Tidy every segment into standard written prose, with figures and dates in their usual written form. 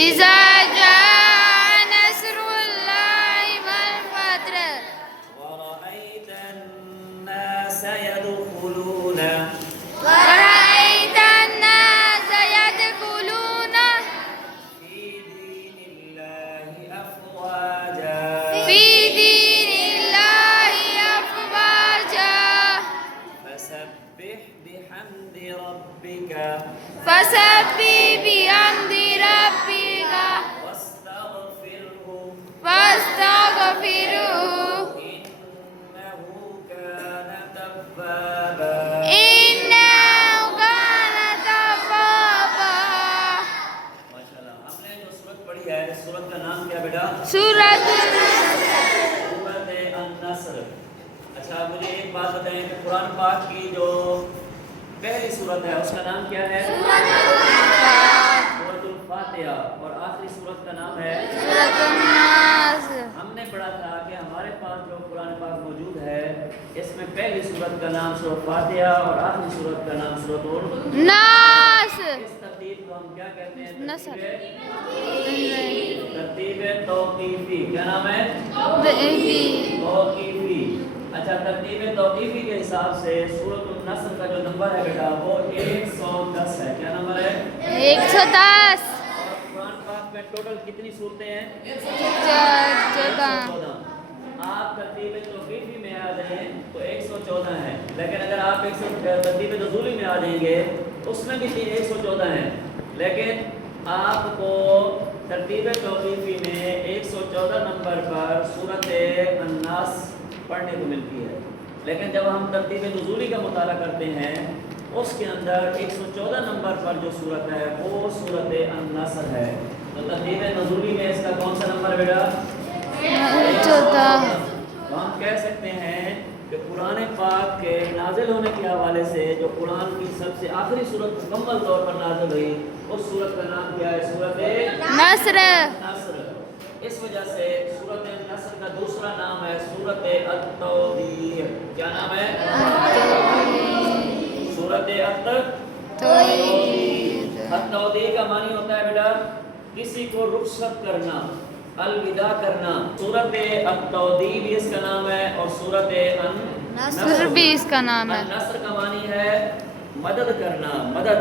إذا جاء نصر الله والفتح ورأيت الناس يدخلون ورأيت الناس يدخلون في دين الله أفواجا في دين الله أفواجا فسبح بحمد ربك فسبح بحمد ربك واستغفره واستغفره إنه كان توابا إنه كان توابا. ماشاءاللہ ہم نے جو سورت پڑھی ہے اس سورت کا نام کیا بیٹا؟ سورۃ سورت النصر. اچھا مجھے ایک بات بتائیں کہ قرآن پاک کی جو پہلی سورت ہے اس کا نام کیا ہے؟ سورت الفاتحہ. اور آخری سورت کا نام ہے سورۃ الناس. ہم نے پڑھا تھا کہ ہمارے پاس جو قرآن پاک موجود ہے اس میں پہلی سورت کا نام سورۃ فاتحہ اور آخری سورت کا نام سورۃ ناس. اس ترتیب کو ہم کیا کہتے ہیں؟ نصر. ترتیب توقیفی. کیا نام ہے؟ توقیفی. اچھا ترتیب توقیفی کے حساب سے سورۃ النصر کا جو نمبر ہے بیٹا وہ 110 ہے. کیا نمبر ہے؟ 110. اور قرآن پاک میں ٹوٹل کتنی صورتیں ہیں؟ 14. 114. آپ ترتیب توقیفی میں آ جائیں تو 114 ہے، لیکن اگر آپ ترتیب نزولی میں آ جائیں گے اس میں بھی 114 ہیں، لیکن آپ کو ترتیب توقیفی میں 114 نمبر پر سورۃ الناس پڑھنے کو ملتی ہے. لیکن جب ہم ترتیب نزولی کا مطالعہ کرتے ہیں اس کے اندر 114 نمبر پر جو سورت ہے وہ سورۃ النصر ہے. تو ترتیب نزولی میں اس کا کون سا نمبر بیٹا؟ 14. تو ہم کہہ سکتے ہیں کہ قرآن پاک کے نازل ہونے کے حوالے سے جو قرآن کی سب سے آخری صورت مکمل طور پر نازل ہوئی اس صورت کا نام کیا ہے؟ سورۃ نصر. نصر. اس وجہ سے سورۃ نصر کا دوسرا نام ہے سورۃ التوضیح. کیا نام ہے؟ سورۃ التوضیح. التوضیح کا معنی ہوتا ہے بیٹا کسی کو رخصت کرنا، الوداع کرنا. سورۃ التوضیح بھی اس کا نام ہے اور سورۃ نصر بھی اس کا نام ہے. النصر کا معنی ہے مدد کرنا، مدد.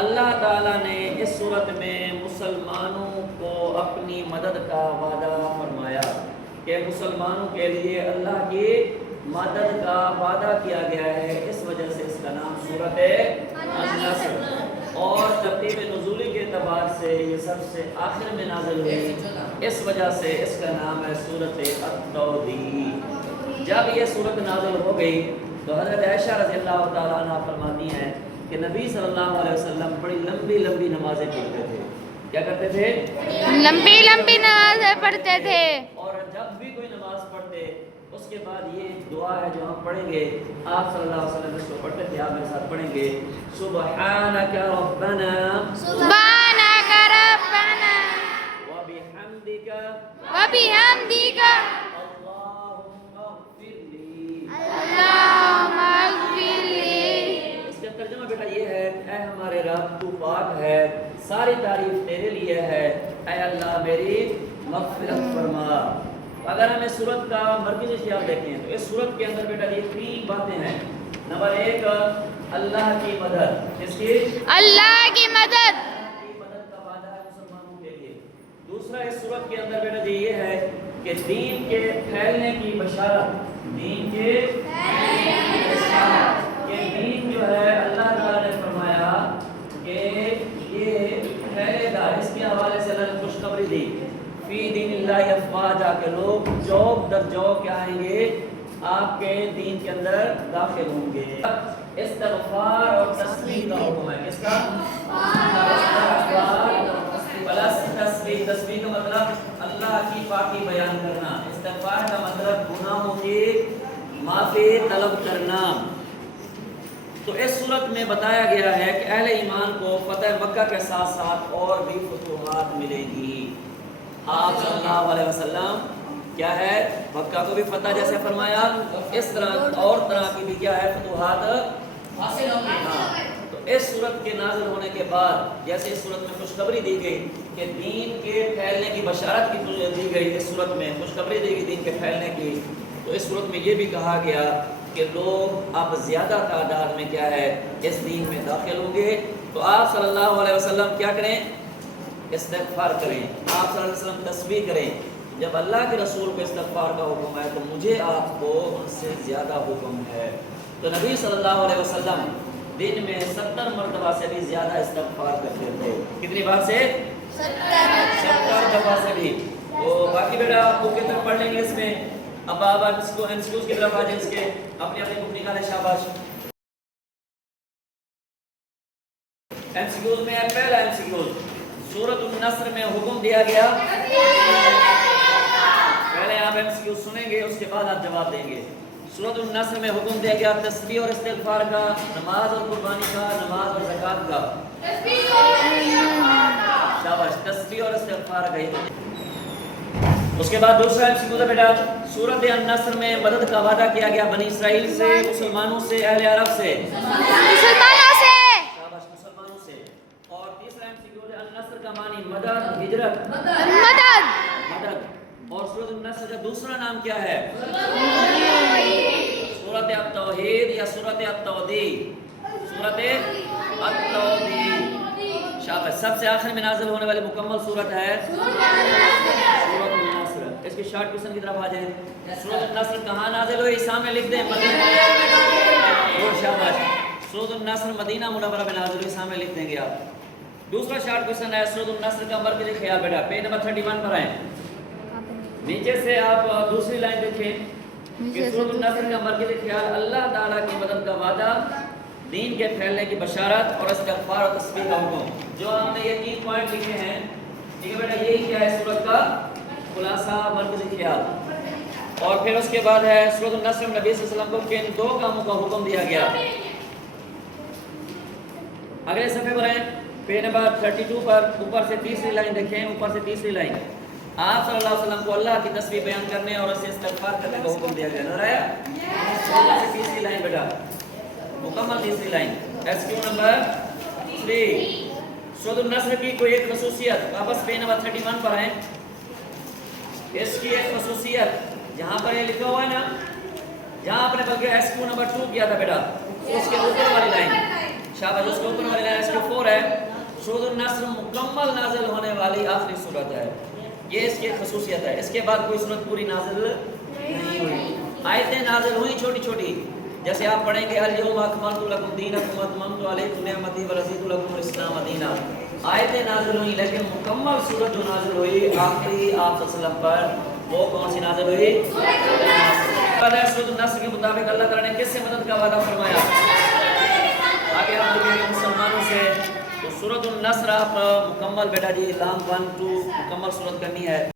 اللہ تعالیٰ نے اس صورت میں مسلمانوں کو اپنی مدد کا وعدہ فرمایا کہ مسلمانوں کے لیے اللہ کی مدد کا وعدہ کیا گیا ہے. اس وجہ سے اس کا نام سورۃ النصر. اور ترتیب نزولی کے اعتبار سے یہ سب سے آخر میں نازل ہوئی، اس وجہ سے اس کا نام ہے سورۃ التوضیح. جب یہ سورت نازل ہو گئی تو حضرت عائشہ رضی اللہ تعالیٰ عنہ فرماتی ہیں کہ نبی صلی اللہ علیہ وسلم بڑی لمبی لمبی نمازیں پڑھتے تھے. کیا کرتے تھے؟ لمبی لمبی نمازیں پڑھتے تھے. اور جب بھی کوئی نماز پڑھتے اس کے بعد یہ دعا ہے جو ہم پڑھیں گے، آپ صلی اللہ علیہ وسلم اس کو پڑھتے تھے، آپ میرے ساتھ پڑھیں گے. سبحانک ربنا سبحانک ربنا وبحمدک وبحمدک اللہم اغفر لی. اللہم اغفر لی. اس کا ترجمہ بیٹا یہ ہے کہ اے ہمارے رب تو پاک ہے، ساری تعریف تیرے لیے ہے، اے اللہ میری مغفرت فرما. اگر ہم اس صورت کا مرکزی خیال دیکھیں تو اس صورت کے اندر بیٹا یہ 3 باتیں ہیں. نمبر 1 اللہ کی مدد. کس کی؟ اللہ کی مدد. کی مدد کا وعدہ ہے مسلمانوں کے لیے. دوسرا اس صورت کے اندر بیٹا جی یہ ہے کہ دین کے پھیلنے کی بشارت. دین کے کہ دین جو ہے اللہ تعالیٰ نے فرمایا کہ یہ پھیلے گا. اس کے حوالے سے اللہ نے خوشخبری دی فی دین اللہ افواجا کہ لوگ جوک در جوک کیا آئیں گے آپ کے دین کے اندر داخل ہوں گے. استغفار اور تسبیح کا حکم ہے. کس کا؟ استغفار پلس تسبیح. تسبیح کا مطلب اللہ کی پاکی بیان کرنا. استغفار کا مطلب گناہوں کی معافی طلب کرنا. تو اس صورت میں بتایا گیا ہے کہ اہل ایمان کو فتح مکہ کے ساتھ ساتھ اور بھی فتوحات ملیں گی. آپ صلی اللہ علیہ وسلم کیا ہے مکہ کو بھی فتح جیسے فرمایا، اس طرح اور طرح کی بھی کیا ہے فتوحات حاصل ہوں گی. تو اس صورت کے نازل ہونے کے بعد جیسے اس صورت میں خوشخبری دی گئی کہ دین کے پھیلنے کی بشارت کی دی گئی، اس صورت میں خوشخبری دی گئی دین کے پھیلنے کی، تو اس صورت میں یہ بھی کہا گیا کہ لوگ اب زیادہ تعداد میں کیا ہے اس دین میں داخل ہوں گے۔ تو آپ صلی اللہ علیہ وسلم کیا کریں؟ استغفار کریں، آپ صلی اللہ علیہ وسلم تسبیح کریں۔ جب اللہ کے رسول کو استغفار کا حکم ہے تو مجھے آپ کو ان سے زیادہ حکم ہے۔ تو نبی صلی اللہ علیہ وسلم دن میں 70 مرتبہ سے بھی زیادہ استغفار کرتے تھے۔ کتنی بار سے؟ 70 دفعہ سے بھی۔ تو باقی بیٹا آپ کو کتنا پڑھ لیں گے اس میں؟ اب آپ اس کو MCQs کی طرف آ جائیں، اس کے اپنی اپنی بک نکالیں، شاباش۔ MCQs میں پہلا MCQ سورۃ النصر میں حکم دیا گیا، پہلے آپ MCQ سنیں گے اس کے بعد آپ جواب دیں گے۔ سورۃ النصر میں حکم دیا گیا تسبیح اور استغفار کا، نماز اور قربانی کا، نماز اور زکوٰۃ کا، شاباش، تسبیح اور استغفار کا۔ اس کے بعد دوسرا MCQ بیٹا سورۃ النصر میں مدد کا وعدہ کیا گیا بنی اسرائیل سے، مسلمانوں سے، اہل عرب سے، مسلمانوں سے، شاباش، مسلمانوں سے۔ اور تیسرا MCQ النصر کا معنی مدد، ہجرت، مدد۔ اور سورۃ النصر کا دوسرا نام کیا ہے؟ سورۃ التوحید یا سورۃ التودیع، سورۃ التودیع، شاباش۔ سب سے آخر میں نازل ہونے والی مکمل سورت ہے سورۃ النصر۔ اس کی شارٹ کوشچن کی طرف آ جائیں، سورۃ النصر کہاں نازل ہوئی؟ سامنے لکھ دیں، اور شاباش، سورۃ النصر مدینہ منورہ میں نازل ہوئی، سامنے لکھ دیں گے آپ۔ دوسرا شارٹ کوشچن ہے سورۃ النصر کا مرکزی خیال بیٹا، پیج نمبر 31 پر آئیں، نیچے سے آپ دوسری لائن دیکھیں کہ سورۃ النصر کا مرکزی خیال اللہ تعالیٰ کی مدد کا وعدہ، دین کے پھیلنے کی بشارت اور استغفار اور تسبیح کا حکم۔ جو ہم نے یہ 3 پوائنٹ لکھے ہیں، ٹھیک ہے بیٹا، یہی کیا ہے سورت کا خلاصہ، مرکزی خیال۔ اور پھر اس کے بعد ہے سورۃ النصر میں نبی صلی اللہ علیہ وسلم کو کن 2 کاموں کا حکم دیا گیا۔ اگلے صفحے پر ہیں، پیج نمبر 32 پر اوپر سے تیسری لائن دیکھیں، اوپر سے تیسری لائن، آپ صلی اللہ علیہ وسلم کو اللہ کی تسبیح بیان کرنے اور اسے استغفار کرنے کا حکم دیا گیا۔ نظر آیا؟ اوپر سے تیسری لائن بیٹا، مکمل تیسری لائن، MCQ نمبر 3۔ سورۃ النصر کی کوئی ایک خصوصیت، واپس پیج نمبر 31 پر ہیں، اس کی ایک خصوصیت جہاں پر یہ لکھا ہوا ہے نا، جہاں آپ نے بلکہ MCQ نمبر 2 کیا تھا بیٹا، اس کے اوپر والی لائن، شاباش، اس کے اوپر والی لائن MCQ 4 ہے۔ سورۃ النصر مکمل نازل ہونے والی آخری سورت ہے، یہ اس کی خصوصیت ہے۔ اس کے بعد کوئی سورت پوری نازل نہیں ہوئی، آیتیں نازل ہوئی چھوٹی چھوٹی، جیسے آپ پڑھیں گے الیوم اکملت لکم دینکم واتممت علیکم نعمتی ورضیت لکم الاسلام دینا، آیتیں نازل ہوئی، لیکن مکمل سورت جو نازل ہوئی آخری آپ صلی اللہ علیہ وسلم پر، وہ کون سی نازل ہوئی؟ سورۃ النصر کے مطابق اللہ تعالیٰ نے کس سے مدد کا وعدہ فرمایا؟ آگے ہم دیکھیں گے مسلمانوں سے۔ تو سورۃ النصر آپ مکمل بیٹا جی لام 1 2 مکمل سورت کرنی ہے۔